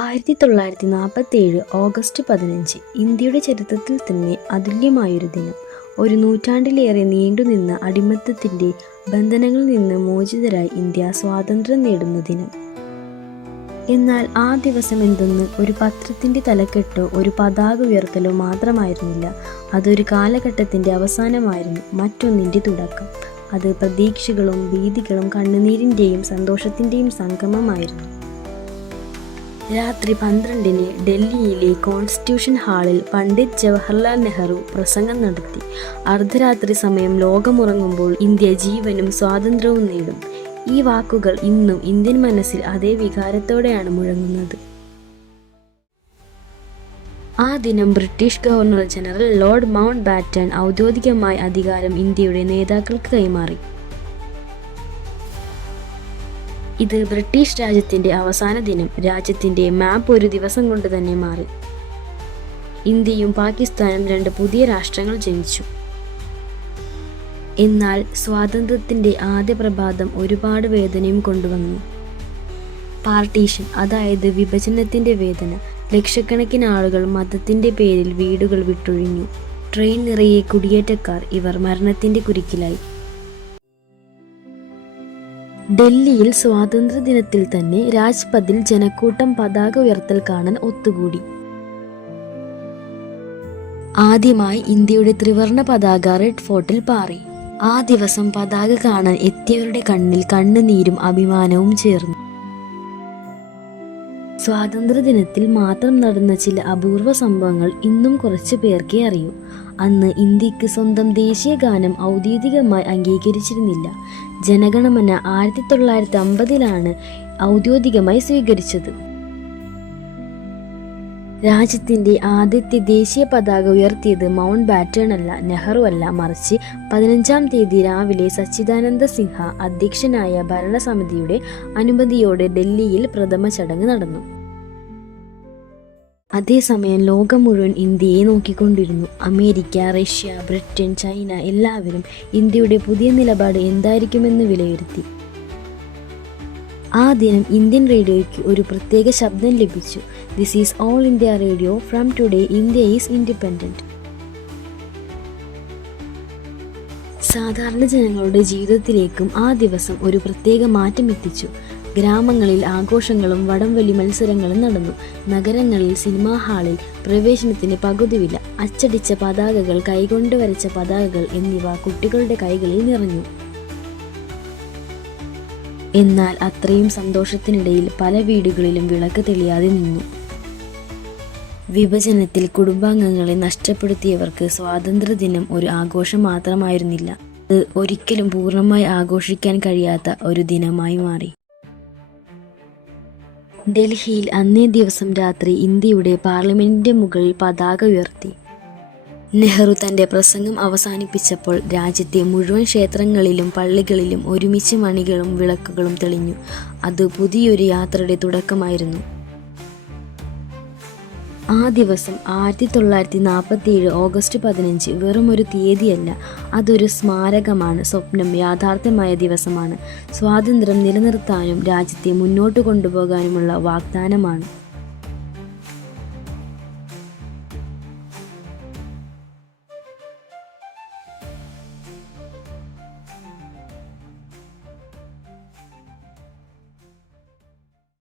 ആയിരത്തി തൊള്ളായിരത്തി നാൽപ്പത്തി ഏഴ് ഓഗസ്റ്റ് പതിനഞ്ച് ഇന്ത്യയുടെ ചരിത്രത്തിൽ തന്നെ അതുല്യമായൊരു ദിനം. ഒരു നൂറ്റാണ്ടിലേറെ നീണ്ടുനിന്ന അടിമത്തത്തിന്റെ ബന്ധനങ്ങളിൽ നിന്ന് മോചിതരായി ഇന്ത്യ സ്വാതന്ത്ര്യം നേടുന്ന ദിനം. എന്നാൽ ആ ദിവസം എന്തെന്ന് ഒരു പത്രത്തിന്റെ തലക്കെട്ടോ ഒരു പതാക ഉയർത്തലോ മാത്രമായിരുന്നില്ല. അതൊരു കാലഘട്ടത്തിന്റെ അവസാനമായിരുന്നു മറ്റൊന്നിന്റെ തുടക്കം. അത് പ്രതീക്ഷകളും ഭീതികളും കണ്ണുനീരിന്റെയും സന്തോഷത്തിന്റെയും സംഗമമായിരുന്നു. രാത്രി പന്ത്രണ്ടിന് ഡൽഹിയിലെ കോൺസ്റ്റിറ്റ്യൂഷൻ ഹാളിൽ പണ്ഡിറ്റ് ജവഹർലാൽ നെഹ്റു പ്രസംഗം നടത്തി. അർദ്ധരാത്രി സമയം ലോകമുറങ്ങുമ്പോൾ ഇന്ത്യ ജീവനും സ്വാതന്ത്ര്യവും നേടും. ഈ വാക്കുകൾ ഇന്നും ഇന്ത്യൻ മനസ്സിൽ അതേ വികാരത്തോടെയാണ് മുഴങ്ങുന്നത്. ആ ദിനം British governor general Lord Mountbatten ഔദ്യോഗികമായി അധികാരം ഇന്ത്യയുടെ നേതാക്കൾക്ക് കൈമാറി. ഇത് ബ്രിട്ടീഷ് രാജ്യത്തിന്റെ അവസാന ദിനം. രാജ്യത്തിന്റെ മാപ്പ് ഒരു ദിവസം കൊണ്ട് തന്നെ മാറി. ഇന്ത്യയും പാകിസ്ഥാനും രണ്ട് പുതിയ രാഷ്ട്രങ്ങൾ ജനിച്ചു. എന്നാൽ സ്വാതന്ത്ര്യത്തിന്റെ ആദ്യ പ്രഭാതം ഒരുപാട് വേദനയും കൊണ്ടുവന്നു. പാർട്ടീഷൻ അതായത് വിഭജനത്തിന്റെ വേദന ലക്ഷക്കണക്കിന് ആളുകൾ മതത്തിന്റെ പേരിൽ വീടുകൾ വിട്ടൊഴിഞ്ഞു. ട്രെയിൻ നിറയെ കുടിയേറ്റക്കാർ ഇവർ മരണത്തിന്റെ കുരുക്കിലായി. ഡൽഹിയിൽ സ്വാതന്ത്ര്യദിനത്തിൽ തന്നെ രാജ്പഥിൽ ജനക്കൂട്ടം പതാക ഉയർത്തൽ കാണാൻ ഒത്തുകൂടി. ആദ്യമായി ഇന്ത്യയുടെ ത്രിവർണ പതാക റെഡ് ഫോർട്ടിൽ പാറി. ആ ദിവസം പതാക കാണാൻ എത്തിയവരുടെ കണ്ണിൽ കണ്ണുനീരും അഭിമാനവും ചേർന്നു. സ്വാതന്ത്ര്യദിനത്തിൽ മാത്രം നടന്ന ചില അപൂർവ സംഭവങ്ങൾ ഇന്നും കുറച്ച് പേർക്കേ അറിയൂ. അന്ന് ഇന്ത്യയ്ക്ക് സ്വന്തം ദേശീയ ഗാനം ഔദ്യോഗികമായി അംഗീകരിച്ചിരുന്നില്ല. ജനഗണമന ആയിരത്തി തൊള്ളായിരത്തി അമ്പതിലാണ് ഔദ്യോഗികമായി സ്വീകരിച്ചത്. രാജ്യത്തിന്റെ ആദ്യത്തെ ദേശീയ പതാക ഉയർത്തിയത് മൗണ്ട് ബാറ്റേൺ അല്ല നെഹ്റു അല്ല. മറിച്ച് പതിനഞ്ചാം തീയതി രാവിലെ സച്ചിദാനന്ദ സിൻഹ അധ്യക്ഷനായ ഭരണസമിതിയുടെ അനുമതിയോടെ ഡൽഹിയിൽ പ്രഥമ ചടങ്ങ് നടന്നു. അതേസമയം ലോകം മുഴുവൻ ഇന്ത്യയെ നോക്കിക്കൊണ്ടിരുന്നു. അമേരിക്ക റഷ്യ ബ്രിട്ടൻ ചൈന എല്ലാവരും ഇന്ത്യയുടെ പുതിയ നിലപാട് എന്തായിരിക്കുമെന്ന് വിലയിരുത്തി. ആ ദിനം ഇന്ത്യൻ റേഡിയോയ്ക്ക് ഒരു പ്രത്യേക ശബ്ദം ലഭിച്ചു. This is All India Radio from today India is independent സാധാരണ ജനങ്ങളുടെ ജീവിതത്തിലേക്കും ആ ദിവസം ഒരു പ്രത്യേക മാറ്റം എത്തിച്ചു ഗ്രാമങ്ങളിൽ ആഘോഷങ്ങളും വടംവലി മത്സരങ്ങളും നടന്നു. നഗരങ്ങളിൽ സിനിമാ ഹാളിൽ പ്രവേശനത്തിന് പകുതിവില അച്ചടിച്ച പതാകകൾ കൈകൊണ്ട് വരച്ച പതാകകൾ എന്നിവ കുട്ടികളുടെ കൈകളിൽ നിറഞ്ഞു. എന്നാൽ അത്രയും സന്തോഷത്തിനിടയിൽ പല വീടുകളിലും വിളക്ക് തെളിയാതെ നിന്നു. വിഭജനത്തിൽ കുടുംബാംഗങ്ങളെ നഷ്ടപ്പെടുത്തിയവർക്ക് സ്വാതന്ത്ര്യദിനം ഒരു ആഘോഷം മാത്രമായിരുന്നില്ല. അത് ഒരിക്കലും പൂർണമായി ആഘോഷിക്കാൻ കഴിയാത്ത ഒരു ദിനമായി മാറി. ഡൽഹിയിൽ അന്നേ ദിവസം രാത്രി ഇന്ത്യയുടെ പാർലമെന്റിന്റെ മുകളിൽ പതാക ഉയർത്തി. നെഹ്റു തന്റെ പ്രസംഗം അവസാനിപ്പിച്ചപ്പോൾ രാജ്യത്തെ മുഴുവൻ ക്ഷേത്രങ്ങളിലും പള്ളികളിലും ഒരുമിച്ച് മണികളും വിളക്കുകളും തെളിഞ്ഞു. അത് പുതിയൊരു യാത്രയുടെ തുടക്കമായിരുന്നു. ആ ദിവസം ആയിരത്തി തൊള്ളായിരത്തി നാൽപ്പത്തി ഏഴ് ഓഗസ്റ്റ് പതിനഞ്ച് വെറും ഒരു തീയതിയല്ല അതൊരു സ്മാരകമാണ്. സ്വപ്നം യാഥാർത്ഥ്യമായ ദിവസമാണ്. സ്വാതന്ത്ര്യം നിലനിർത്താനും രാജ്യത്തെ മുന്നോട്ട് കൊണ്ടുപോകാനുമുള്ള വാഗ്ദാനമാണ്.